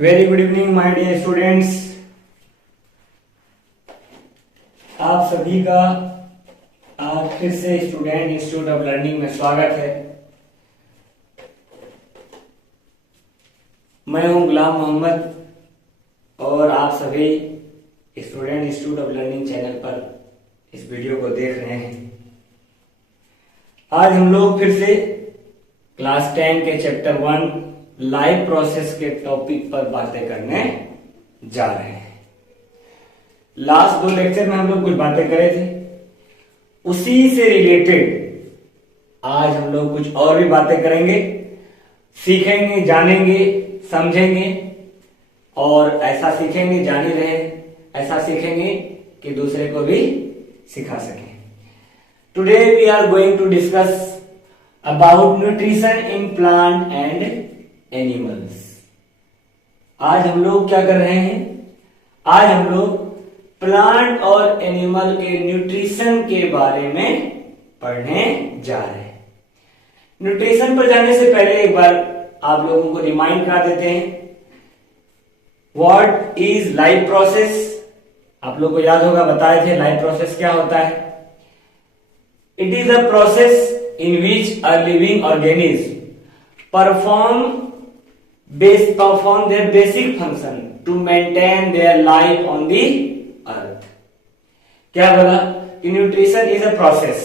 Very good evening my dear students. आप सभी का आज फिर से स्टूडेंट इंस्टीट्यूट ऑफ लर्निंग में स्वागत है। मैं हूं गुलाम मोहम्मद और आप सभी student institute of learning channel पर इस वीडियो को देख रहे हैं। आज हम लोग फिर से क्लास 10 के चैप्टर 1 लाइफ प्रोसेस के टॉपिक पर बातें करने जा रहे हैं। लास्ट 2 लेक्चर में हम लोग कुछ बातें करे थे, उसी से रिलेटेड आज हम लोग कुछ और भी बातें करेंगे, सीखेंगे, जानेंगे, समझेंगे और ऐसा सीखेंगे, जान ही रहे, ऐसा सीखेंगे कि दूसरे को भी सिखा सकें। Today we are going to discuss about nutrition in plant and animals. आज हम लोग क्या कर रहे हैं? आज हम लोग प्लांट और एनिमल के न्यूट्रिशन के बारे में पढ़ने जा रहे हैं। न्यूट्रिशन पर जाने से पहले एक बार आप लोगों को रिमाइंड करा देते हैं, व्हाट इज लाइफ प्रोसेस। आप लोग को याद होगा, बताए थे लाइफ प्रोसेस क्या होता है। It is a process in which a living organism perform their basic function to maintain their life on the earth। क्या बोला कि nutrition is a process,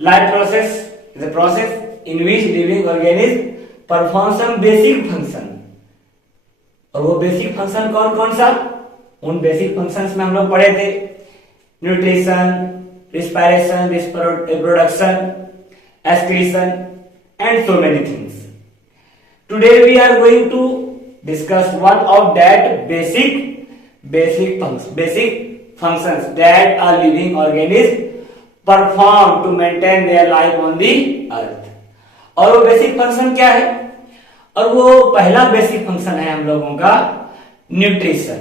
life process is a process in which living organism perform some basic function. और वो basic function कौन कौन सा? उन basic functions में हम लोग पढ़े थे nutrition, respiration, reproduction, excretion and so many things. Today we are going to discuss one of that basic functions that a living organism perform to maintain their life on the earth। और वो basic function क्या है? और वो पहला basic function है हम लोगों का न्यूट्रिशन।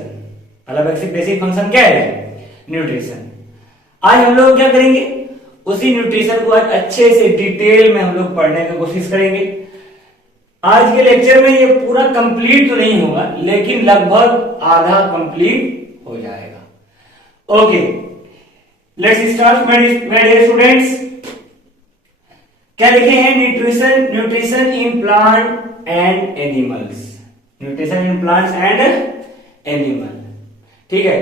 पहला बेसिक फंक्शन क्या है? न्यूट्रिशन। आज हम लोग क्या करेंगे? उसी न्यूट्रिशन को आज अच्छे से डिटेल में हम लोग पढ़ने की कोशिश करेंगे। आज के लेक्चर में ये पूरा कंप्लीट तो नहीं होगा, लेकिन लगभग आधा कंप्लीट हो जाएगा। Okay, let's start my dear students. क्या लिखे हैं? Nutrition in plant and animals. Nutrition in plants and animal. ठीक है,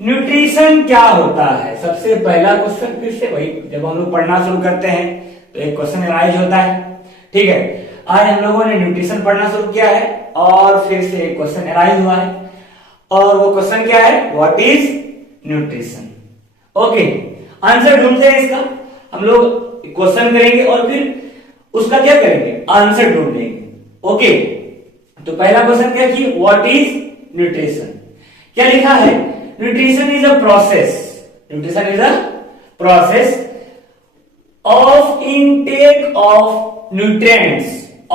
न्यूट्रिशन क्या होता है? सबसे पहला क्वेश्चन फिर से वही, जब हम लोग पढ़ना शुरू करते हैं तो एक क्वेश्चन अराइज होता है। ठीक है, आज हम लोगों ने न्यूट्रिशन पढ़ना शुरू किया है और फिर से एक क्वेश्चन अराइज हुआ है, और वो क्वेश्चन क्या है? What is nutrition. Okay, answer ढूंढते हैं इसका। हम लोग क्वेश्चन करेंगे और फिर उसका क्या करेंगे? आंसर ढूंढेंगे। ओके, तो पहला क्वेश्चन क्या कि व्हाट इज न्यूट्रिशन। क्या लिखा है? Nutrition is a process of intake of nutrients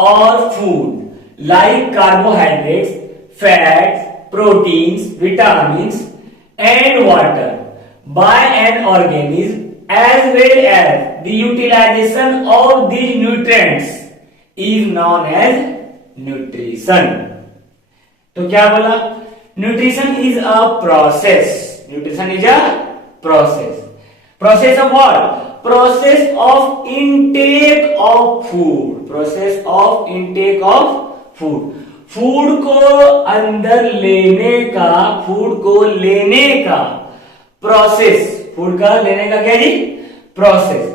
or food like carbohydrates, fats, proteins, vitamins and water by an organism, as well as the utilization of these nutrients is known as nutrition। तो क्या बोला? Nutrition is a process. Nutrition is a process. Process of what? Process of intake of food. Process of intake of food. Food को अंदर लेने का, food को लेने का प्रोसेस, फूड का लेने का क्या जी? Process.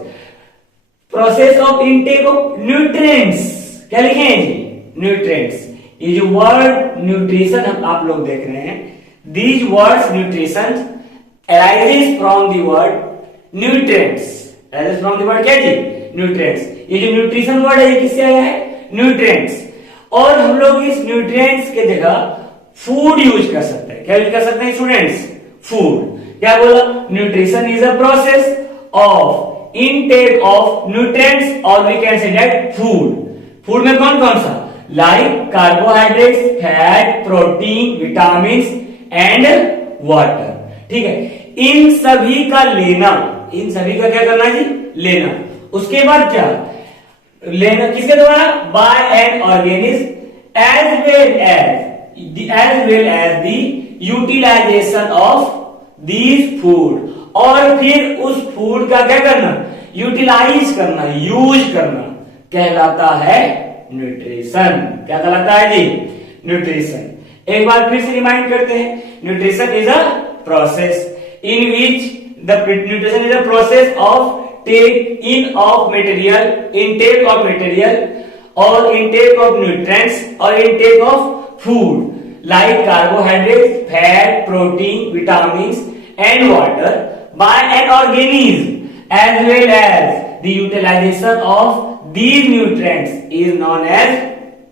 Process of intake of nutrients. क्या लिखे हैं जी? न्यूट्रिएंट्स। ये जो वर्ड न्यूट्रिशन आप लोग देख रहे हैं, these words nutrition arises from the word nutrients. Arises from the word क्या जी? न्यूट्रिएंट्स। ये जो न्यूट्रिशन वर्ड है ये किससे आया है? न्यूट्रिएंट्स। और हम लोग इस न्यूट्रिएंट्स के जगह फूड यूज कर सकते हैं। क्या यूज कर सकते हैं स्टूडेंट्स? फूड। क्या बोला? Nutrition is a process of intake of nutrients, और we can say that food. Food में कौन कौन सा? Like carbohydrates, fat, protein, vitamins and water. ठीक है, इन सभी का लेना, इन सभी का क्या करना है जी? लेना। उसके बाद क्या लेना? किसके द्वारा? By an organism as well as the utilization of these food, और फिर उस फूड का क्या करना, यूटिलाइज करना, यूज करना, कहलाता है न्यूट्रिशन। क्या कहलाता है जी, न्यूट्रिशन। एक बार फिर से रिमाइंड करते हैं, nutrition is a process in which nutrition is a process of take in of material, intake of material और इनटेक ऑफ न्यूट्रिएंट्स और intake of food like carbohydrates, fat, protein, vitamins and water by an organism, as well as the utilization of these nutrients is known as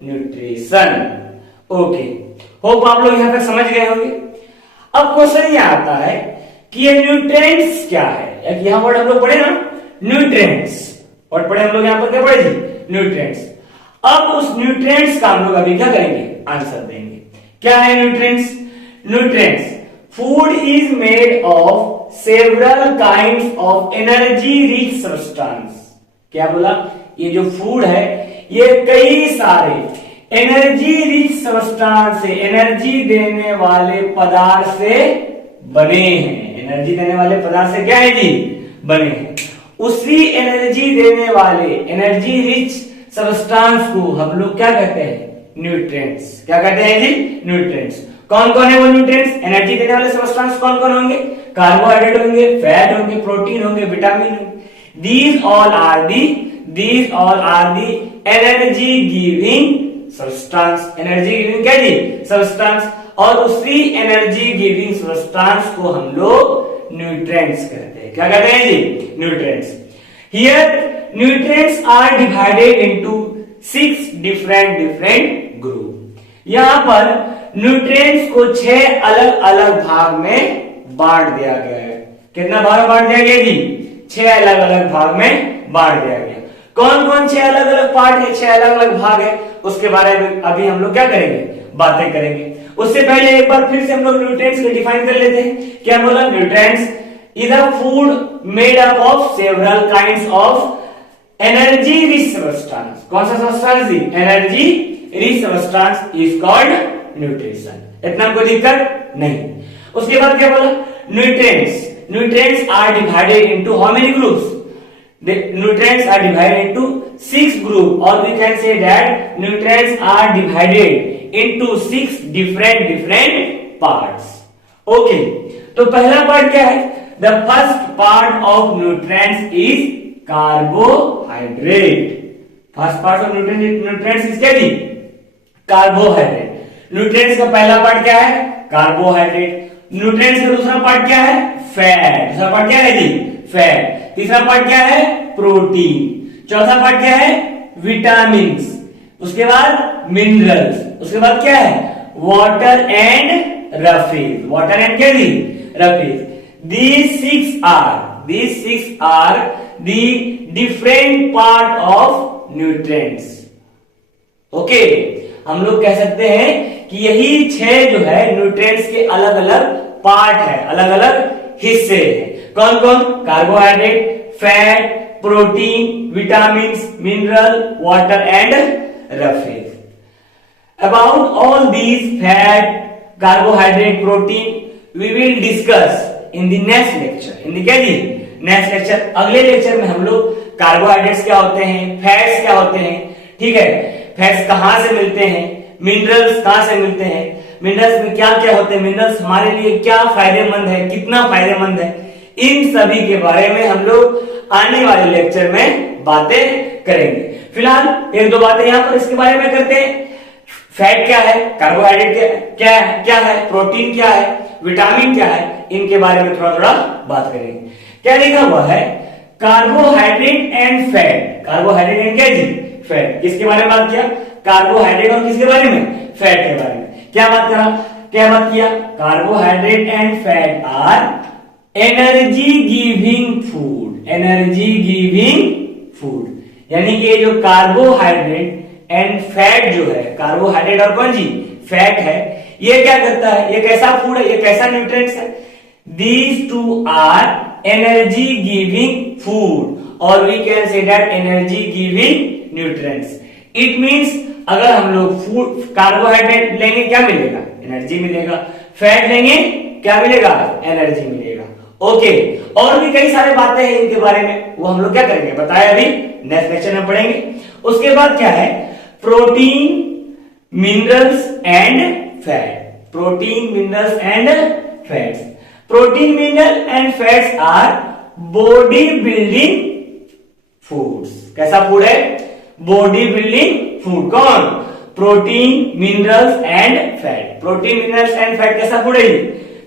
nutrition. Okay, hope आप लोग यहाँ तक समझ गए होंगे। अब क्वेश्चन ये आता है कि ये न्यूट्रिएंट्स क्या है। यहाँ वर्ड हम लोग पढ़े ना, न्यूट्रिएंट्स वर्ड पढ़े हम लोग, यहाँ पर क्या पढ़े जी, न्यूट्रिएंट्स। अब उस न्यूट्रिएंट्स का हम लोग अभी क्या करेंगे, आंसर देंगे। क्या है nutrients? Nutrients, food is made of several kinds of energy rich substance. क्या बोला, ये जो फूड है ये कई सारे एनर्जी रिच सब्सटेंस से, एनर्जी देने वाले पदार्थ से बने हैं। एनर्जी देने वाले पदार्थ से क्या है जी, बने हैं। उसी एनर्जी देने वाले एनर्जी रिच सब्सटेंस को हम लोग क्या कहते हैं, न्यूट्रिएंट्स। क्या कहते हैं जी, न्यूट्रिएंट्स। कौन कौन है वो न्यूट्रिएंट्स? एनर्जी देने वाले सब्सटेंस कौन कौन होंगे? कार्बोहाइड्रेट होंगे, फैट होंगे, प्रोटीन होंगे, विटामिन होंगे। These all are the energy giving substance. Energy giving क्या जी, सब्सटेंस। और उसी एनर्जी गिविंग सब्सटेंस को हम लोग न्यूट्रिएंट्स कहते हैं। क्या कहते हैं जी, nutrients. Here nutrients are divided into 6 different group. यहां पर न्यूट्रिएंट्स को 6 अलग अलग भाग में बांट दिया गया है। कितना भाग में बांट दिया गया जी, 6 अलग अलग भाग में बांट दिया गया। कौन कौन 6 अलग अलग पार्ट है, 6 अलग अलग भाग है, उसके बारे में अभी हम लोग क्या करेंगे, बातें करेंगे। उससे पहले एक बार फिर से हम लोग न्यूट्रिएंट्स को डिफाइन कर लेते हैं। क्या बोला, nutrients is a food made up of several kinds of energy rich substance. कौन सा सब्सटेंस जी, energy rich substance is called nutrition. इतना कोई दिक्कत नहीं। उसके बाद क्या बोला, nutrients are divided into how many groups? Nutrients are divided into 6 groups, or we can say that nutrients are divided into 6 different parts. Okay, तो पहला पार्ट क्या है? The first part of nutrients is carbohydrate. First part of nutrients is क्या जी, carbohydrate. Nutrients का पहला part क्या है, carbohydrate. Nutrients का दूसरा पार्ट क्या है, फैट। दूसरा पार्ट क्या है जी, फैट। तीसरा पार्ट क्या है, प्रोटीन। चौथा पार्ट क्या है, विटामिन्स। उसके बाद मिनरल्स। उसके बाद क्या है, water and roughage. Water and क्या जी, roughage. These six are the different part of nutrients. Okay, हम लोग कह सकते हैं कि यही 6 जो है न्यूट्रिएंट्स के अलग अलग पार्ट है, अलग अलग हिस्से हैं। कौन कौन? Carbohydrate, fat, protein, vitamins, mineral, water and roughage. About all these fat, carbohydrate, protein we will discuss in the next lecture. In क्या जी, नेक्स्ट लेक्चर। अगले लेक्चर में हम लोग कार्बोहाइड्रेट्स क्या होते हैं, फैट्स क्या होते हैं, ठीक है, फैट्स कहां से मिलते हैं, मिनरल्स कहां से मिलते हैं, मिनरल्स में क्या क्या होते हैं, मिनरल्स हमारे लिए क्या फायदेमंद है, कितना फायदेमंद है, इन सभी के बारे में हम लोग आने वाले लेक्चर में बातें करेंगे। फिलहाल एक दो बातें यहां पर इसके बारे में करते हैं। फैट क्या है, कार्बोहाइड्रेट क्या है, प्रोटीन क्या है, विटामिन क्या है, इनके बारे में थोड़ा थोड़ा बात करेंगे। क्या लिखा हुआ है, carbohydrate and fat. Carbohydrate and क्या जी, फैट। किसके बारे में बात किया, कार्बोहाइड्रेट और किसके बारे में, फैट के बारे में। क्या बात करा, क्या बात किया, carbohydrate and fat are energy giving food. Energy giving food यानी कि जो कार्बोहाइड्रेट एंड फैट जो है, कार्बोहाइड्रेट और कौन जी, फैट है, ये क्या करता है, ये कैसा फूड है, ये कैसा न्यूट्रिएंट्स है। These two are energy giving food और we can say that energy giving nutrients. It means अगर हम लोग फूड कार्बोहाइड्रेट लेंगे क्या मिलेगा? एनर्जी मिलेगा। फैट लेंगे क्या मिलेगा? एनर्जी मिलेगा। ओके, और भी कई सारे बातें हैं इनके बारे में, वो हम लोग क्या करेंगे बताया अभी नेक्स्ट लेक्चर में पढ़ेंगे। उसके बाद क्या है? Protein, minerals and fat. Protein, minerals and fats. Protein, mineral and fats are body building foods. कैसा फूड है? Body building food. कौन? Protein, minerals and fat. Protein, minerals and fat कैसा फूड है?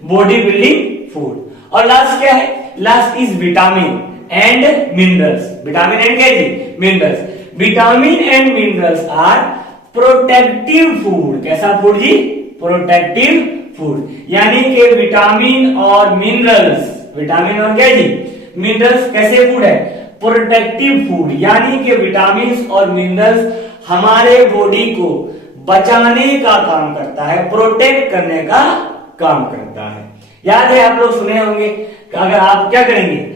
Body building food. और last क्या है? Last is vitamin and minerals. Vitamin and क्या जी? Minerals. Vitamin and minerals are protective food. कैसा फूड जी? Protective food. यानी कि विटामिन और मिनरल्स, विटामिन और क्या जी? मिनरल्स कैसे फूड है? Protective food. यानी कि विटामिन और मिनरल्स हमारे बॉडी को बचाने का काम करता है, प्रोटेक्ट करने का काम करता है। याद है आप लोग सुने होंगे कि अगर आप क्या करेंगे,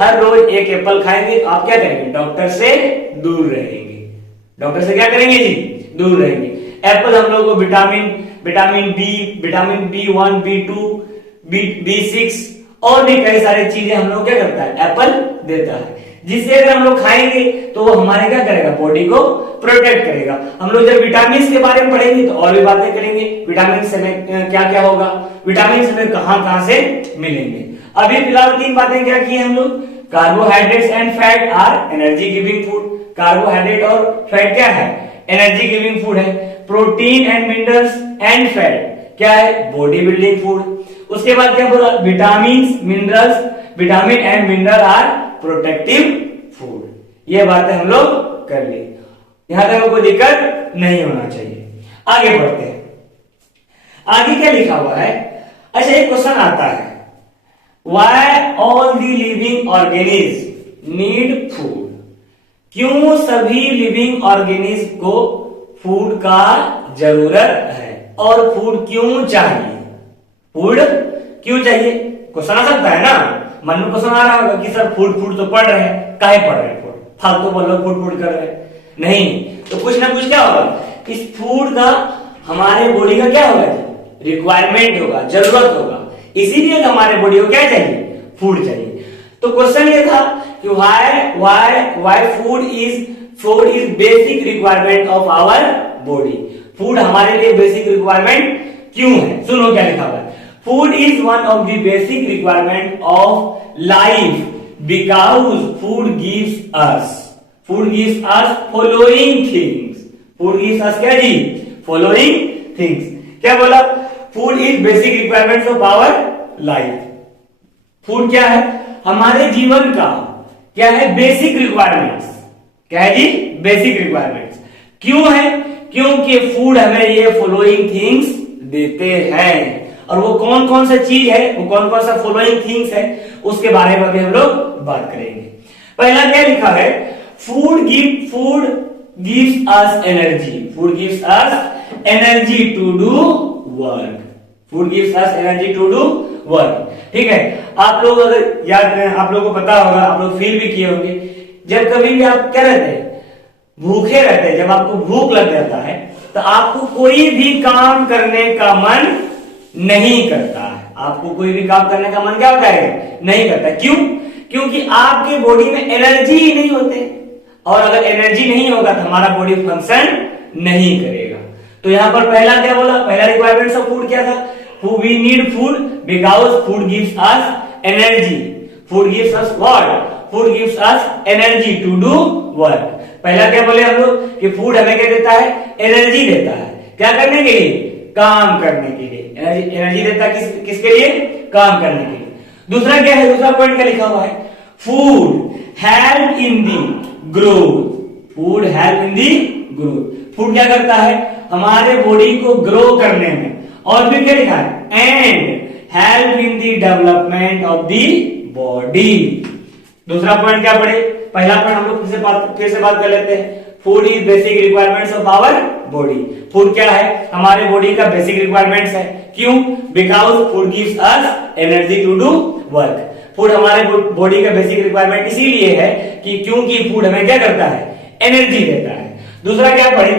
हर रोज एक एप्पल खाएंगे, आप क्या करेंगे? डॉक्टर से दूर रहेंगे। डॉक्टर से क्या करेंगे जी? दूर रहेंगे। एप्पल हम लोग को vitamin B, vitamin B1, B2, B6 और भी कई सारी चीजें हम लोग क्या करता है? एप्पल देता है, जिससे अगर हम लोग खाएंगे तो वो हमारे क्या करेगा? बॉडी को प्रोटेक्ट करेगा। हम लोग जब विटामिन के बारे में पढ़ेंगे तो और भी बातें करेंगे, विटामिन से में क्या क्या होगा, विटामिन में कहां से मिलेंगे। अभी फिलहाल 3 बातें क्या की हम लोग? Carbohydrates and fat are energy giving food. Carbohydrate और फैट क्या है? एनर्जी गिविंग फूड है। Protein and minerals and fat क्या है? Body building food. उसके बाद क्या बोला? Vitamin, minerals, vitamin and mineral are protective food. ये बातें हम लोग कर ली, यहां तक कोई दिक्कत नहीं होना चाहिए। आगे बढ़ते हैं। आगे क्या लिखा हुआ है? अच्छा, एक क्वेश्चन आता है, why all the living organism need food. क्यों सभी लिविंग ऑर्गेनिज्म को फूड का जरूरत है और फूड क्यों चाहिए? फूड क्यों चाहिए? क्वेश्चन आ सकता है ना, मन में क्वेश्चन आ रहा होगा कि सर फूड तो पढ़ रहे हैं, काहे पढ़ रहे हैं फूड? फालतू बोलो फूड कर रहे हैं। नहीं, तो कुछ ना कुछ क्या होगा, इस फूड का हमारे बॉडी का क्या होगा? रिक्वायरमेंट होगा, जरूरत होगा। इसीलिए हमारे बॉडी को क्या चाहिए? फूड चाहिए। तो क्वेश्चन ये था कि why food is basic requirement of our body. Food हमारे लिए बेसिक रिक्वायरमेंट क्यों है? सुनो क्या लिखा हुआ है। Food is one of the basic requirement of life because food gives us following things. Food gives us क्या जी? Following things. क्या बोला? Food is basic requirement of our life. Food क्या है? हमारे जीवन का क्या है? Basic requirements. क्या है जी? Basic requirements. क्यों है? क्योंकि फूड हमें ये फॉलोइंग थिंग्स देते हैं। और वो कौन कौन सा चीज है, वो कौन कौन सा फॉलोइंग थिंग्स है, उसके बारे में भी हम लोग बात करेंगे। पहला क्या लिखा है? Food gives us energy. Food gives us energy to do work. Food gives us energy to do work. ठीक है, आप लोग अगर याद, आप लोगों को पता होगा, आप लोग फील भी किए होंगे, जब कभी भी आप क्या रहते हैं? भूखे रहते हैं। जब आपको भूख लग जाता है तो आपको कोई भी काम करने का मन नहीं करता है। आपको कोई भी काम करने का मन क्या होता है? नहीं करता। क्यों? क्योंकि आपके बॉडी में एनर्जी ही नहीं होते, और अगर एनर्जी नहीं होगा तो हमारा बॉडी फंक्शन नहीं करेगा। तो यहां पर पहला क्या बोला? पहला रिक्वायरमेंट ऑफ फूड क्या था? We need food because food gives us energy. Food gives us what? Food gives us energy to do work. पहला क्या बोले हम लोग कि फूड हमें क्या देता है? एनर्जी देता है। क्या करने के लिए? काम करने के लिए। एनर्जी देता है किसके लिए? काम करने के लिए। दूसरा क्या है? दूसरा पॉइंट क्या लिखा हुआ है? Food help in the growth. Food help in the growth. Food क्या करता है? हमारे बॉडी को ग्रो करने में। और भी क्या लिखा है? And help in the development of the body. दूसरा पॉइंट क्या पढ़े? पहला पॉइंट हम लोग फिर से बात कर लेते हैं। Food is basic requirements of our body. Food क्या है? हमारे बॉडी का बेसिक रिक्वायरमेंट्स है। क्यों? Because food gives us energy to do work. Food हमारे बॉडी का बेसिक रिक्वायरमेंट इसीलिए है कि क्योंकि फूड हमें क्या करता है? एनर्जी देता है। दूसरा क्या पढ़े,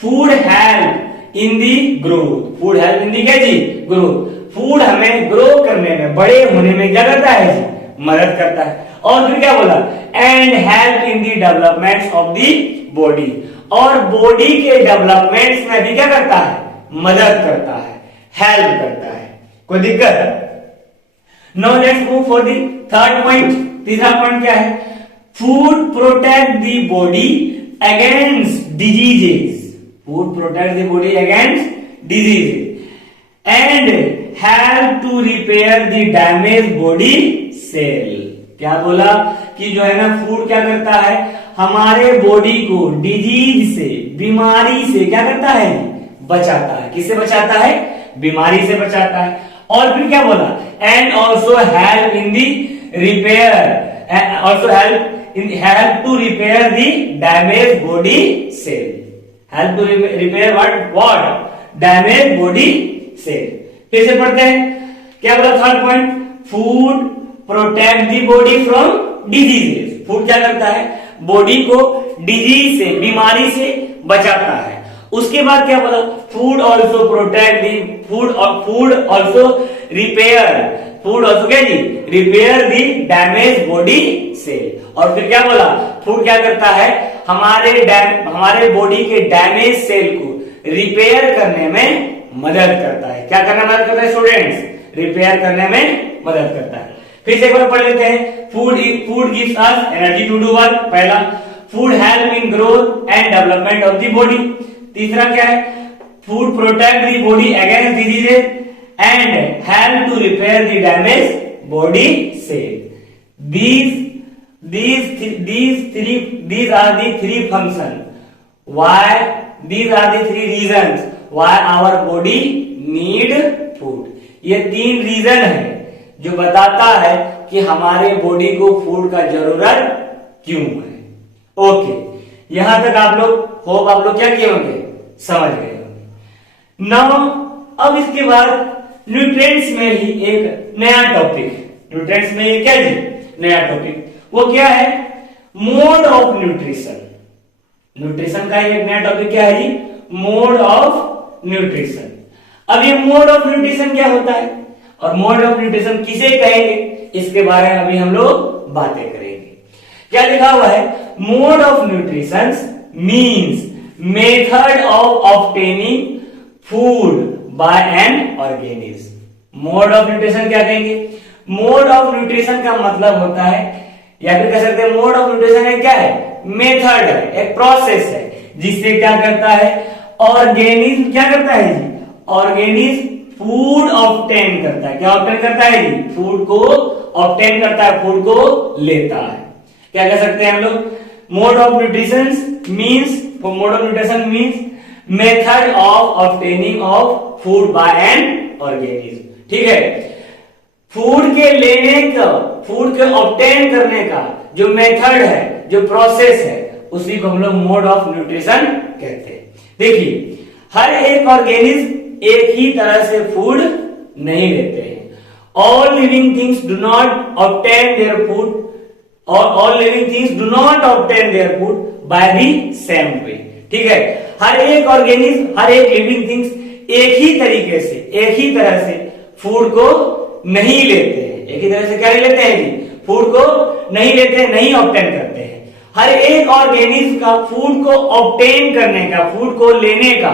food help in the growth, food help in the क्या जी, ग्रोथ। फूड हमें ग्रो करने में, बड़े होने में क्या करता है जी, मदद करता है। और फिर क्या बोला, and help in the development of the body, और बॉडी के डेवलपमेंट्स में भी क्या करता है, मदद करता है, हेल्प करता है। कोई दिक्कत? Now let's move for the third point. तीसरा पॉइंट क्या है, food protect the body against diseases, food protect the body against diseases and help to repair the damage body cell. क्या बोला कि जो है ना, फूड क्या करता है, हमारे बॉडी को डिजीज से, बीमारी से क्या करता है, बचाता है। किससे बचाता है, बीमारी से बचाता है। और फिर क्या बोला, and also help in the repair, also help to repair the damage body cell, help to repair what damage body cell. फिर से पढ़ते हैं, क्या बोला third point, food protect the body from diseases, food क्या करता है, बॉडी को डिजीज से, बीमारी से बचाता है। उसके बाद क्या बोला, food also protect the, food also repair, food also क्या जी, repair the damage body cell. और फिर क्या बोला, फूड क्या करता है, हमारे बॉडी के डैमेज सेल को रिपेयर करने में मदद करता है। क्या करने में मदद करता है स्टूडेंट्स, रिपेयर करने में मदद करता है। फिर से एक बार पढ़ लेते हैं, food gives us energy to do work, पहला। Food help in growth and development of the body, तीसरा क्या है, food protect the body against diseases and help to repair the damage body cell. These are the three functions. These are the three reasons why our body need food. ये तीन reason है जो बताता है कि हमारे बॉडी को food का जरूरत क्यों है। ओके, यहां तक आप लोग क्या किए होंगे, समझ गए होंगे। नाउ अब इसके बाद न्यूट्रिएंट्स में ही एक नया टॉपिक, न्यूट्रिएंट्स में ये क्या जी, नया टॉपिक, वो क्या है, मोड ऑफ न्यूट्रिशन। न्यूट्रिशन का एक नया टॉपिक क्या है जी, मोड ऑफ न्यूट्रिशन। अब ये मोड ऑफ न्यूट्रिशन क्या होता है और मोड ऑफ न्यूट्रिशन किसे कहेंगे, इसके बारे में अभी हम लोग बातें करेंगे। क्या लिखा हुआ है, mode of nutrition means method of obtaining food by an organism. Mode of nutrition क्या कहेंगे, मोड ऑफ न्यूट्रिशन का मतलब होता है, या फिर कह सकते हैं मोड ऑफ न्यूट्रिशन है क्या है, मेथड है, एक प्रोसेस है जिससे क्या करता है, ऑर्गेनिज्म क्या करता है जी, ऑर्गेनिज्म फूड ऑब्टेन करता है। क्या ऑब्टेन करता है जी, फूड को ऑब्टेन करता है, फूड को लेता है। क्या कह सकते हैं हम लोग, mode of nutrition means method of obtaining of food by an organism. ठीक है, फूड के लेने का, फूड के ऑब्टेन करने का जो मेथड है, जो प्रोसेस है, उसी को हम लोग मोड ऑफ न्यूट्रिशन कहते हैं। देखिए, हर एक ऑर्गेनिज्म एक ही तरह से फूड नहीं लेते हैं। All living things do not obtain their food, और all living things do not obtain their food by the same way. ठीक है, हर एक ऑर्गेनिज्म, हर एक लिविंग थिंग्स एक ही तरीके से, एक ही तरह से फूड को नहीं लेते हैं। एक ही तरह से क्या नहीं लेते हैं जी, फूड को नहीं लेते हैं, नहीं ऑब्टेन करते हैं। हर एक ऑर्गेनिज्म का फूड को ऑब्टेन करने का, फूड को लेने का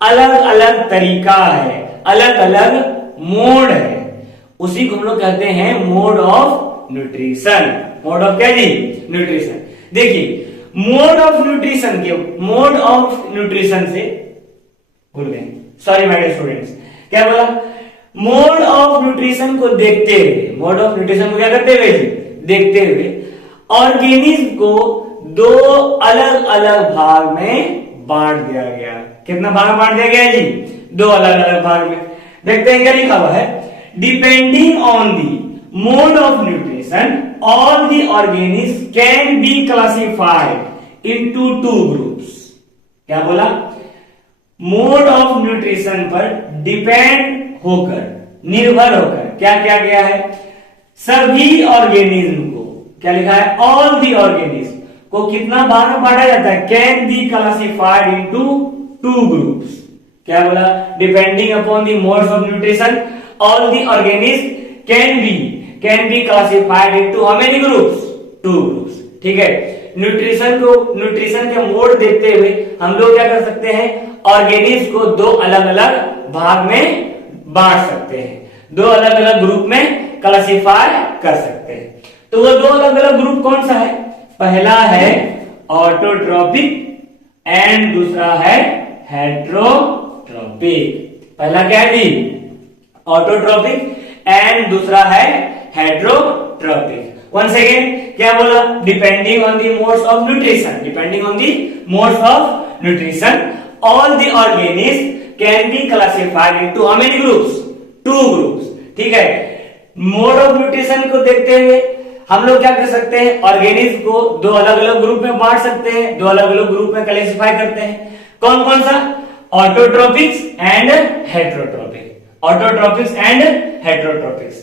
अलग अलग तरीका है, अलग अलग मोड है। उसी को हम लोग कहते हैं mode of nutrition. Mode of क्या जी, न्यूट्रिशन। देखिए, मोड ऑफ न्यूट्रिशन के, मोड ऑफ न्यूट्रिशन से भूल गए, सॉरी माय डियर स्टूडेंट्स। क्या बोला, मोड ऑफ न्यूट्रिशन को देखते हुए, मोड ऑफ न्यूट्रिशन को क्या करते हुए जी, देखते हुए ऑर्गेनिज्म को दो अलग अलग भाग में बांट दिया गया। कितना भाग में बांट दिया गया जी, दो अलग अलग भाग में। देखते हैं क्या लिखा हुआ है, depending on the mode of nutrition all the organism can be classified into two groups. क्या बोला, मोड ऑफ न्यूट्रिशन पर डिपेंड होकर, निर्भर होकर क्या किया गया है, सभी ऑर्गेनिज्म को, क्या लिखा है, ऑल दी ऑर्गेनिज्म को कितना भाग में बांटा जाता है? Can be classified into 2 groups. क्या बोला? Depending upon the modes of nutrition all the organism can be classified into how many groups? 2 groups. ठीक है, न्यूट्रिशन के मोड देखते हुए हम लोग क्या कर सकते हैं? ऑर्गेनिज्म को 2 अलग अलग भाग में बांट सकते हैं, 2 अलग अलग ग्रुप में क्लासिफाई कर सकते हैं। तो वो 2 अलग अलग ग्रुप कौन सा है? पहला है ऑटोट्रॉपिक एंड दूसरा है हेट्रोट्रॉपिक। पहला क्या है जी? ऑटोट्रॉपिक एंड दूसरा है हेट्रोट्रॉपिक। Once again, क्या बोला? Depending on the modes of nutrition, depending on the modes of nutrition all the organism can be classified into how many groups? 2 groups. ठीक है, मोड ऑफ न्यूट्रिशन को देखते हुए हम लोग क्या कर सकते हैं? ऑर्गेनिज्म को 2 अलग अलग ग्रुप में बांट सकते हैं, 2 अलग अलग ग्रुप में क्लासिफाई करते हैं। कौन कौन सा? ऑटोट्रॉपिक्स एंड हेट्रोट्रॉपिक। ऑटोट्रॉपिक्स एंड हेट्रोट्रॉपिक्स।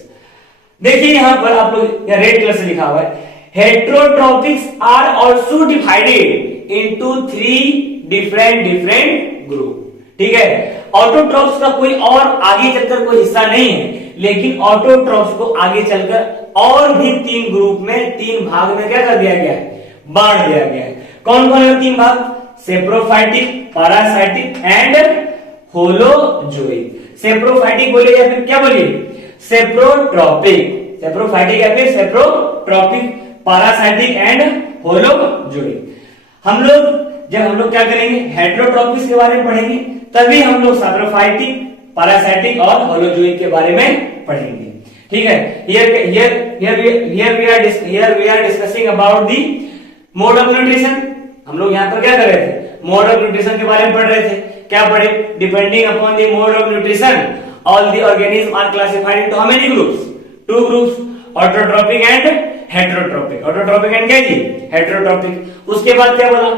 देखिए यहां पर आप लोग रेड कलर से लिखा हुआ है, heterotrophics are also divided into 3 different group. ठीक है, ऑटोट्रॉप्स का कोई और आगे चलकर कोई हिस्सा नहीं है, लेकिन ऑटोट्रॉप्स को आगे चलकर और भी 3 ग्रुप में, 3 भाग में क्या कर दिया गया है? बांट दिया गया है। कौन कौन है 3 भाग? Saprophytic, parasitic and holozoic. Saprophytic बोलिए या फिर क्या बोलिए? सेप्रोट्रॉपिक। सेप्रोफाइटिक या फिर सेप्रोट्रॉपिक, पैरासाइटिक एंड होलोजोइक। जब हम लोग क्या करेंगे? हेट्रोट्रॉपिक्स के बारे में पढ़ेंगे, तभी हम लोग सेप्रोफाइटिक, पैरासाइटिक और होलोजोइक के बारे में पढ़ेंगे। ठीक है, here we are discussing about the mode of nutrition। हम लोग यहाँ पर क्या कर रहे थे? मोड ऑफ न्यूट्रिशन के बारे में पढ़ रहे थे। क्या पढ़े? Depending upon the mode of nutrition all the organism are classified into how many groups? 2 groups, autotrophic and heterotrophic. Autotrophic and क्या जी? हेट्रोट्रॉपिक। उसके बाद क्या बोला?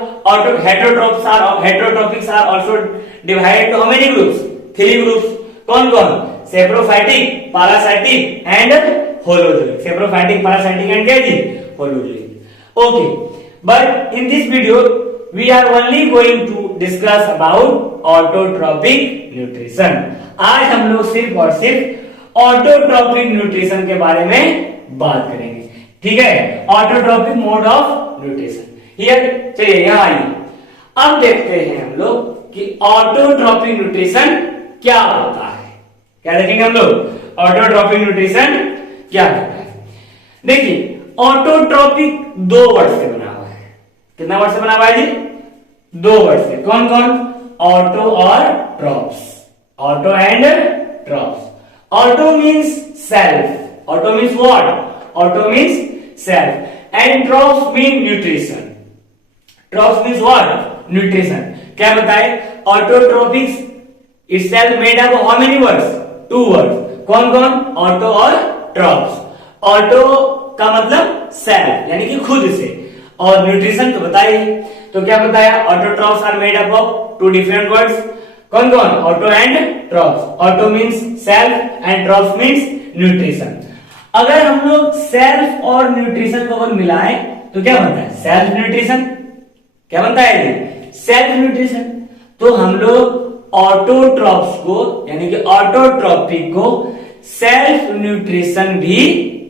Heterotrophics are also divided into how many groups? 3 groups. कौन कौन? Saprophytic, parasitic and holozoic. Saprophytic, parasitic and क्या जी? Holozoic. Okay, but in this video we are only going to discuss about autotrophic nutrition। आज हम लोग सिर्फ और सिर्फ ऑटोट्रॉपिक न्यूट्रिशन के बारे में बात करेंगे। ठीक है, autotrophic mode of nutrition. Here चलिए यहां आइए, अब देखते हैं हम लोग कि ऑटोट्रॉपिक न्यूट्रिशन क्या होता है। क्या देखेंगे हम लोग? ऑटोट्रॉपिक न्यूट्रिशन क्या होता है। देखिए, ऑटोट्रॉपिक 2 वर्ड से बना हुआ है। कितना वर्ड से बना हुआ है जी? 2 वर्ड से। कौन कौन? ऑटो और trophs. Auto and trophs. Auto means self. Auto means what? Auto means self and trophs mean nutrition. Trophs means what? Nutrition. क्या बताए? ऑटोट्रॉपिक्स itself made up of how many words? 2 words. कौन कौन? Auto और trophs. Auto का मतलब self यानी कि खुद से, और न्यूट्रिशन तो बताइए। तो क्या बताया? Autotrophs are made up of 2 different words. कौन कौन? Auto and trophs. Auto means self and trophs means nutrition. अगर हम लोग सेल्फ और न्यूट्रिशन को अगर मिलाएं तो क्या बनता है? Self nutrition. क्या बनता है? Self nutrition. तो हम लोग ऑटोट्रॉप्स को यानी कि ऑटोट्रॉपिक को सेल्फ न्यूट्रिशन भी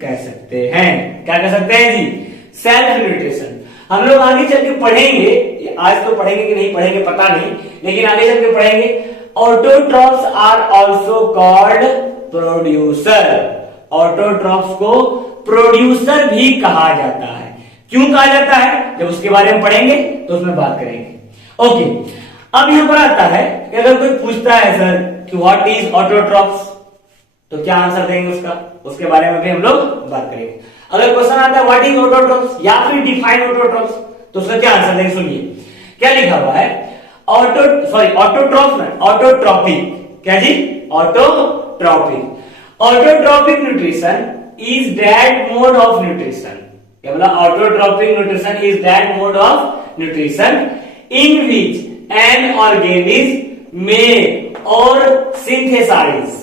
कह सकते हैं। क्या कह सकते हैं जी? Self nutrition. हम लोग आगे चल के पढ़ेंगे, आज तो पढ़ेंगे कि नहीं पढ़ेंगे पता नहीं, लेकिन आगे चल के पढ़ेंगे। Autotrophs are also called producer. Autotrophs को प्रोड्यूसर भी कहा जाता है। क्यों कहा जाता है? जब उसके बारे में पढ़ेंगे तो उसमें बात करेंगे। ओके, अब यहां पर आता है कि अगर कोई पूछता है सर कि व्हाट इज ऑटोट्रॉप्स, तो क्या आंसर देंगे उसका? उसके बारे में भी हम लोग बात करेंगे। अगर क्वेश्चन आता है व्हाट इज ऑटोट्रॉप्स या फिर डिफाइन ऑटोट्रॉप्स, तो उसका क्या आंसर देंगे? सुनिए क्या लिखा हुआ है। ऑटोट्रॉपिक। क्या जी? Autotrophic. Autotrophic nutrition is that mode of nutrition. क्या बोला? Autotrophic nutrition is that mode of nutrition in which an organism make or synthesize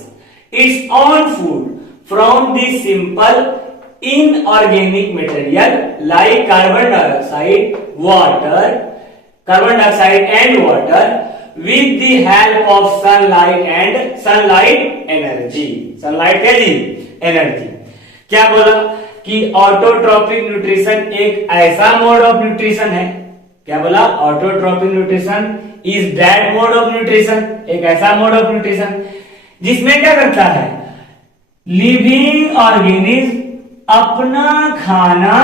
its own food from the simple inorganic material like carbon dioxide and water with the help of sunlight energy। Sunlight क्या जी? Energy. क्या बोला कि autotrophic nutrition एक ऐसा mode of nutrition है। क्या बोला? Autotrophic nutrition is that mode of nutrition, एक ऐसा मोड ऑफ न्यूट्रिशन जिसमें क्या करता है, लिविंग ऑर्गेनिज्म अपना खाना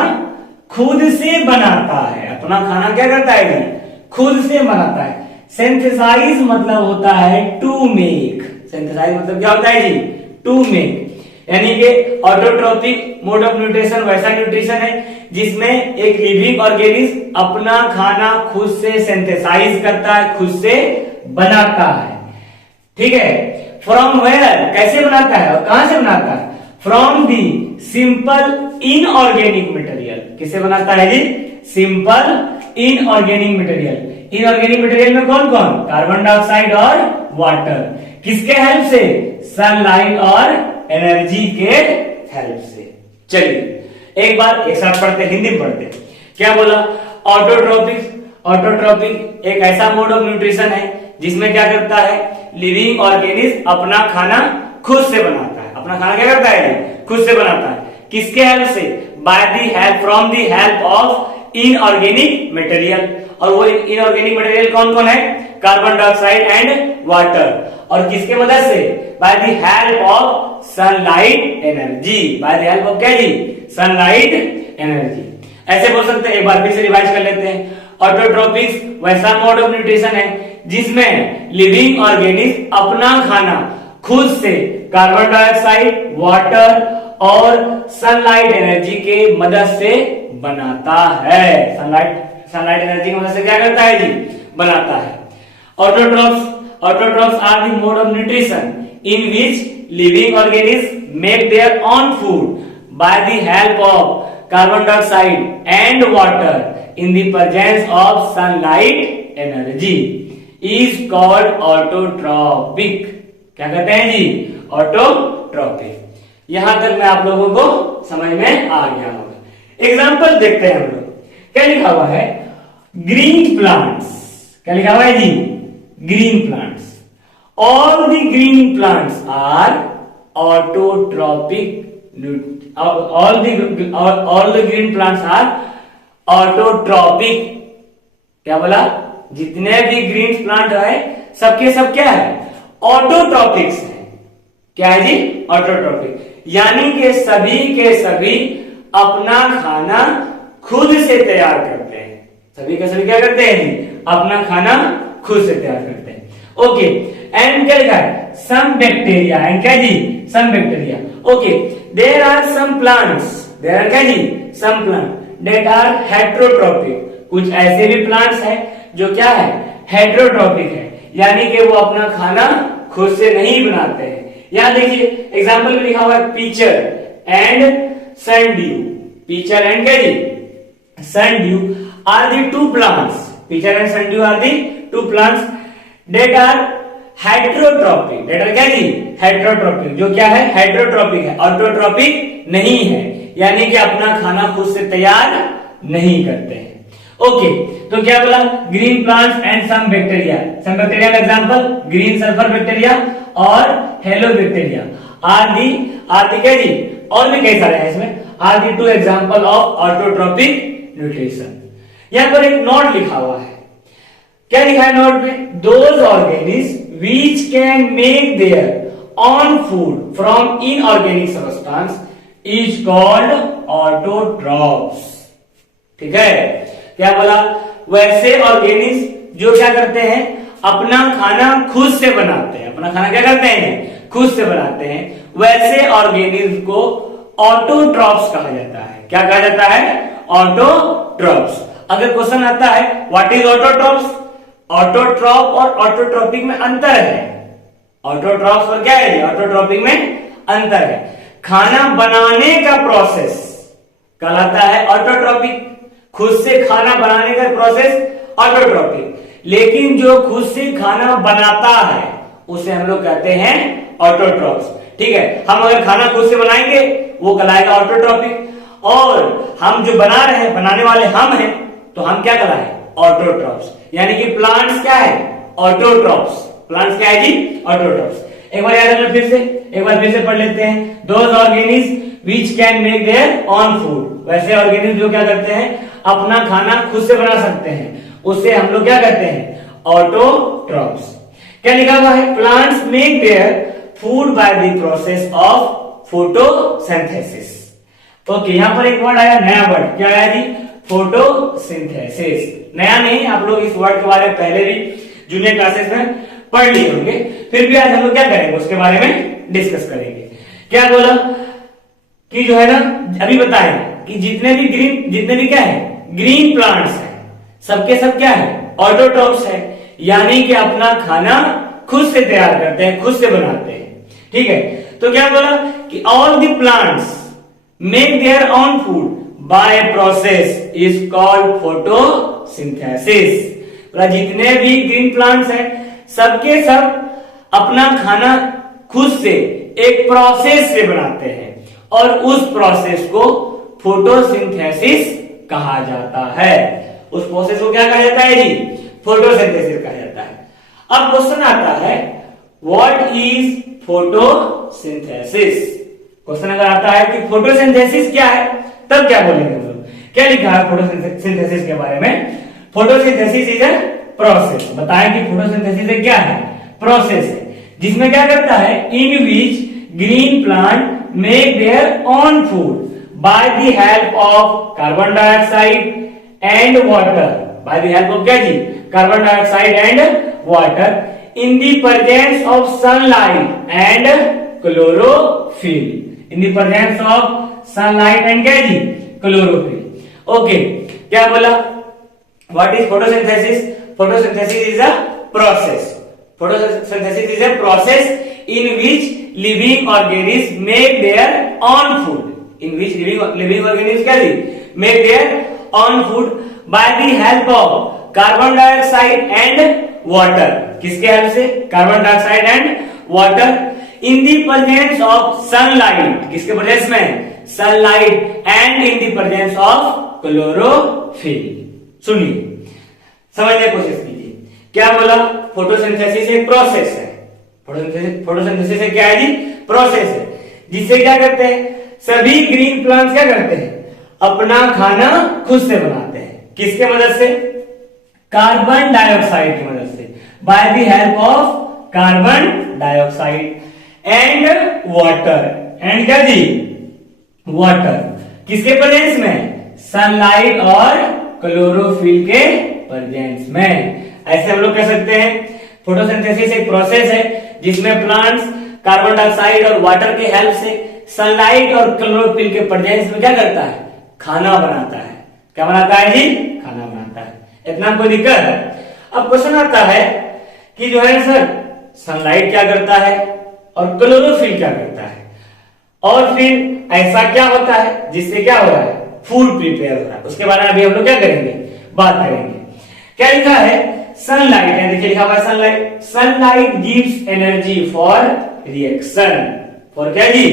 खुद से बनाता है। अपना खाना क्या करता है? खुद से बनाता है। सिंथेसाइज मतलब होता है टू मेक। सिंथेसाइज मतलब क्या होता है जी? To make. यानी कि ऑटोट्रॉपिक मोड ऑफ न्यूट्रिशन वैसा न्यूट्रिशन है जिसमें एक लिविंग ऑर्गेनिज्म अपना खाना खुद से सिंथेसाइज करता है, खुद से बनाता है। ठीक है। फ्रॉम वेयर, कैसे बनाता है और कहां से बनाता है? From the simple inorganic material. किससे बनाता है जी? Simple inorganic material. Inorganic material में कौन कौन? कार्बन डाइऑक्साइड और वाटर। किसके हेल्प से? सनलाइट और एनर्जी के हेल्प से। चलिए एक बार एक साथ पढ़ते, हिंदी में पढ़ते। क्या बोला? ऑटोट्रॉपिक एक ऐसा मोड ऑफ न्यूट्रिशन है जिसमें क्या करता है, लिविंग ऑर्गेनिज्म अपना खाना खुद से बनाता है। अपना खाना क्या करता है? खुद से बनाता है। किसके हेल्प से? By the help, from the help of inorganic material. और वो इनऑर्गेनिक मटेरियल कौन कौन है? Carbon dioxide and water. और किसके मदद से? Bye the help of sunlight energy. Bye the help of क्या जी? Sunlight energy. ऐसे बोल सकते हैं, एक बार फिर से रिवाइज कर लेते हैं। ऑटोट्रॉपिक्स वैसा मोड ऑफ न्यूट्रिशन है जिसमें लिविंग ऑर्गेनिज्म अपना खाना खुद से कार्बन डाइऑक्साइड, वाटर और सनलाइट एनर्जी के मदद से बनाता है। सनलाइट एनर्जी की मदद से क्या करता है जी? बनाता है। Autotrophs are the mode of nutrition in which living organisms make their own food by the help of carbon dioxide and water in the presence of sunlight energy is called autotrophic। क्या कहते हैं जी? Autotrophic. यहां तक मैं आप लोगों को समझ में आ गया होगा। एग्जाम्पल देखते हैं हम लोग। क्या लिखा हुआ है? Green plants. क्या लिखा हुआ है जी? Green plants. All the green plants are autotrophic। all the green plants are autotrophic। क्या बोला? जितने भी ग्रीन प्लांट है सबके सब क्या है? ऑटोट्रॉपिक्स है। क्या है जी? ऑटोट्रॉपिक। यानी कि सभी के सभी अपना खाना खुद से तैयार करते हैं। सभी के सभी क्या करते हैं जी? अपना खाना खुद से तैयार करते हैं। ओके। एंड क्या लिखा है? सम बैक्टीरिया। एंड क्या जी? Some bacteria. Okay. There are some plants. There are क्या जी? Some plant that are heterotrophic. कुछ ऐसे भी प्लांट्स हैं जो क्या है? हेट्रोट्रॉपिक है। यानी कि वो अपना खाना खुद से नहीं बनाते हैं। यहां देखिए एग्जाम्पल में लिखा हुआ है pitcher and sundew. Pitcher and क्या जी? Sundew are the two plants. Pitcher and sundew are the two plants that are heterotrophic. डेटा क्या जी? हेट्रोट्रॉपिक। जो क्या है? हेट्रोट्रॉपिक है, ऑटोट्रॉपिक नहीं है। यानी कि अपना खाना खुद से तैयार नहीं करते हैं। ओके। तो क्या बोला? Green plants and some bacteria. Some bacteria का एग्जांपल ग्रीन सल्फर बैक्टीरिया और हेलो बैक्टीरिया आर दी क्या जी? और भी कई सारे हैं इसमें। Are the two example of autotrophic nutrition. यहां पर एक नोट लिखा हुआ है। क्या लिखा है नोट में? Those organism which can make their own food from inorganic substance is called autotrophs। ठीक है। क्या बोला? वैसे ऑर्गेनिज्म जो क्या करते हैं? अपना खाना खुद से बनाते हैं। अपना खाना क्या करते हैं? खुद से बनाते हैं। वैसे ऑर्गेनिज्म को ऑटोट्रॉप्स कहा जाता है। क्या कहा जाता है? ऑटोट्रॉप्स। अगर क्वेश्चन आता है व्हाट इज ऑटोट्रॉप्स, ऑटोट्रॉप और ऑटोट्रॉपिक में अंतर है। ऑटोट्रॉप्स और क्या है? ऑटोट्रॉपिक में अंतर है। खाना बनाने का प्रोसेस कहलाता है ऑटोट्रॉपिक। खुद से खाना बनाने का प्रोसेस ऑटोट्रॉपिक। लेकिन जो खुद से खाना बनाता है उसे हम लोग कहते हैं ऑटोट्रॉप्स। ठीक है। हम अगर खाना खुद से बनाएंगे वो कहलाएगा ऑटोट्रॉपिक। और हम जो बना रहे हैं, बनाने वाले हम हैं, तो हम क्या कहलाए? ऑटोट्रॉप्स। यानी कि प्लांट्स क्या है? ऑटोट्रॉप्स। प्लांट्स क्या है जी? ऑटोट्रॉप्स। एक बार याद रखना, एक बार फिर से पढ़ लेते हैं। Those organism which can make their own food. वैसे ऑर्गेनिज्म जो क्या करते हैं? अपना खाना खुद से बना सकते हैं, उससे हम लोग क्या कहते हैं? ऑटोट्रॉप्स। क्या लिखा हुआ है? Plants make their food by the process of photosynthesis. Okay, यहां पर एक वर्ड आया, नया वर्ड। क्या आया जी? फोटोसिंथेसिस। नया नहीं, आप लोग इस वर्ड के बारे में पहले भी जूनियर क्लासेस में पढ़ लिए होंगे, फिर भी आज हम लोग क्या करेंगे? उसके बारे में डिस्कस करेंगे। क्या बोला कि जो है ना, अभी बताएं कि जितने भी क्या है? ग्रीन प्लांट्स हैं, सबके सब क्या है? ऑटोट्रॉप्स है। यानी कि अपना खाना खुद से तैयार करते हैं, खुद से बनाते हैं। ठीक है, तो क्या बोला कि all the plants make their own food by process is called photosynthesis. जितने भी ग्रीन प्लांट्स हैं, सबके सब अपना खाना खुद से एक प्रोसेस से बनाते हैं, और उस प्रोसेस को फोटोसिंथेसिस कहा जाता है। उस प्रोसेस को क्या कहा जाता है जी? फोटोसिंथेसिस कहा जाता है। अब क्वेश्चन आता है, व्हाट इज फोटोसिंथेसिस? क्वेश्चन अगर आता है कि फोटोसिंथेसिस क्या है, तब क्या बोलेंगे हम लोग? क्या लिखा है फोटोसिंथेसिस के बारे में? Photosynthesis is a process. बताएं कि फोटोसिंथेसिस क्या है? प्रोसेस है जिसमें क्या करता है? In which green plant make their own food by the help of carbon dioxide and water. By the help of क्या जी? Carbon dioxide and water in the presence of sunlight and chlorophyll. In the presence of sunlight and क्या जी? Chlorophyll. Okay, क्या बोला? What is photosynthesis? Photosynthesis is a process. Photosynthesis is a process in which living organisms make their own food. In which living organisms क्या जी? Make their own food by the help of carbon dioxide and water. किसके help से? Carbon dioxide and water in the presence of sunlight. किसके presence में? Sunlight and in the presence of chlorophyll. सुनिए, समझने की कोशिश कीजिए। क्या बोला? फोटोसिंथेसिस एक प्रोसेस है। फोटोसिंथेसिस क्या है जी? प्रोसेस है जिससे क्या करते हैं? सभी ग्रीन प्लांट्स क्या करते हैं? अपना खाना खुद से बनाते हैं। किसके मदद से? कार्बन डाइऑक्साइड की मदद से। Bye the help of carbon dioxide and water. And क्या जी? वाटर। किसके प्रेजेंस में? सनलाइट और क्लोरोफिल के प्रेजेंस में। ऐसे हम लोग कह सकते हैं फोटोसिंथेसिस एक प्रोसेस है जिसमें प्लांट्स कार्बन डाइऑक्साइड और वाटर के हेल्प से सनलाइट और क्लोरोफिल के प्रेजेंस में क्या करता है? खाना बनाता है। क्या बनाता है जी? खाना बनाता है। इतना कोई दिक्कत? अब क्वेश्चन आता है कि जो है सर, सनलाइट क्या करता है और क्लोरोफिल क्या करता है, और फिर ऐसा क्या होता है जिससे क्या हो रहा है? फूड प्रिपेयर हो रहा है। उसके बारे में अभी हम लोग क्या करेंगे? बात करेंगे। क्या लिखा है? सनलाइट है, देखिए लिखा हुआ है sunlight. Sunlight gives energy for reaction. For क्या जी?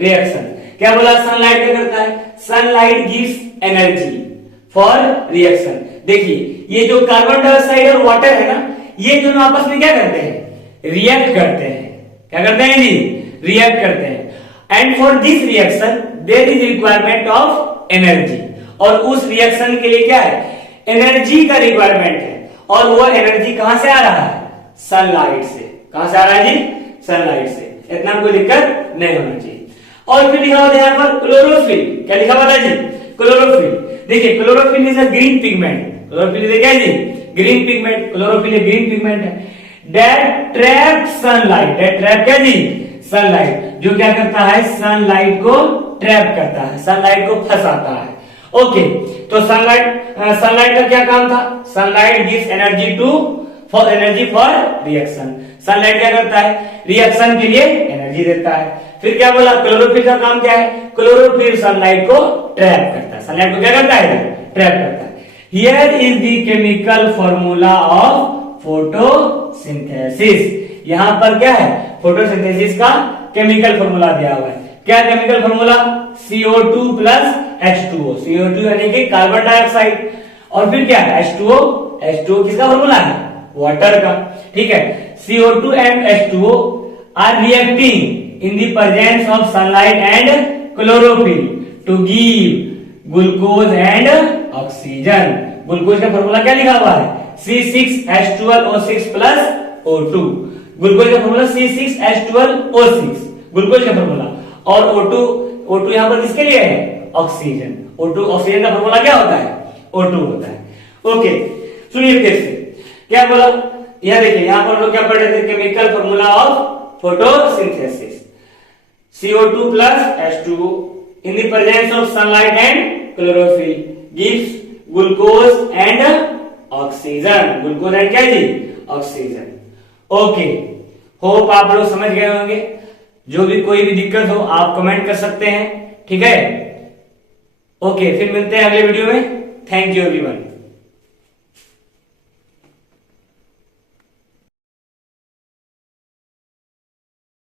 रिएक्शन। क्या बोला? सनलाइट क्या करता है? Sunlight gives energy for reaction. देखिए, ये जो कार्बन डाइऑक्साइड और वाटर है ना, ये दोनों आपस में क्या करते हैं? रिएक्ट करते हैं। क्या करते हैं जी? रिएक्ट करते हैं। And for this reaction there is requirement of energy. और उस रिएक्शन के लिए क्या है? एनर्जी का रिक्वायरमेंट है। और वो एनर्जी कहां से आ रहा है? सनलाइट से। कहां से आ रहा है जी? सनलाइट से। इतना कोई दिक्कत नहीं होना चाहिए। और फिर लिखा हुआ है यहाँ पर क्लोरोफिल। क्या लिखा हुआ है जी? क्लोरोफिल। देखिए, chlorophyll is a green pigment. Chlorophyll is क्या जी? Green pigment. क्लोरोफिल एक ग्रीन पिगमेंट है that trap sunlight. That trap क्या जी? सनलाइट। जो क्या करता है? सनलाइट को ट्रैप करता है, सनलाइट को फंसाता है। ओके, तो सनलाइट का क्या काम था? Sunlight gives energy for reaction. Sunlight क्या करता है? रिएक्शन के लिए एनर्जी देता है। फिर क्या बोला? क्लोरोफिल का काम क्या है? क्लोरोफिल सनलाइट को ट्रैप करता है। सनलाइट को क्या करता है? ट्रैप करता है। Here is the chemical formula of photosynthesis. यहां पर क्या है? फोटोसिंथेसिस का केमिकल फॉर्मूला दिया हुआ है। क्या chemical formula? CO2 plus H2O, CO2 यानी कि कार्बन डाइऑक्साइड, और फिर क्या है H2O, H2O किसका फॉर्मूला है, वाटर का, ठीक है। CO2 and H2O are reacting in the presence of sunlight and chlorophyll to give glucose and oxygen. Glucose का फॉर्मूला क्या लिखा हुआ है, C6H12O6 प्लस O2। ग्लूकोज का फॉर्मूला C6H12O6, ग्लूकोज का फॉर्मूला, और O2 यहां पर किसके लिए है, ऑक्सीजन। O2 ऑक्सीजन का फॉर्मूला क्या होता है, O2 होता है। ओके, सुनिए फिर से क्या बोला, यह देखिए यहां पर हम लोग क्या पढ़ रहे थे, chemical formula of photosynthesis, CO2 plus H2O in the presence of sunlight and chlorophyll gives glucose and oxygen, glucose and क्या जी, ऑक्सीजन। ओके, होप आप लोग समझ गए होंगे। जो भी कोई भी दिक्कत हो आप कमेंट कर सकते हैं, ठीक है। ओके, फिर मिलते हैं अगले वीडियो में। Thank you everyone.